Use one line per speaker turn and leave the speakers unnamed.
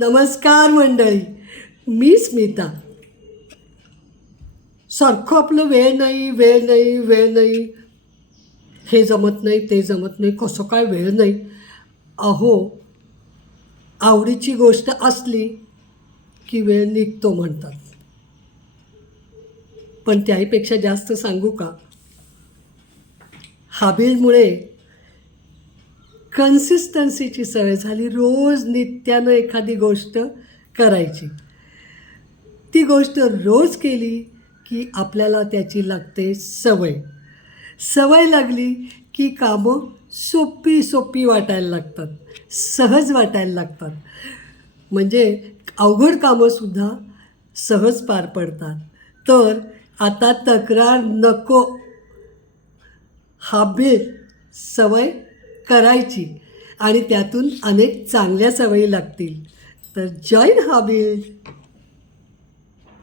नमस्कार मंडळी मी स्मिता. सारखं आपलं वेळ नाही वेळ नाही वेळ नाही. हे जमत नाही ते जमत नाही कसं काय वेळ नाही. अहो आवडीची गोष्ट असली की वेळ निघतो म्हणतात. पण त्याहीपेक्षा जास्त सांगू का? हाबीलमुळे कन्सिस्टन्सीची सवय झाली. रोज नित्यानं एखादी गोष्ट करायची. ती गोष्ट रोज केली की आपल्याला त्याची लागते सवय. सवय लागली की कामं सोपी सोपी वाटायला लागतात. सहज वाटायला लागतात. म्हणजे अवघड कामंसुद्धा सहज पार पडतात. तर आता तक्रार नको. हा हाबील सवय करायची. आणि त्यातून अनेक चांगल्या सवयी लागतील. तर जॉईन हॉबीज!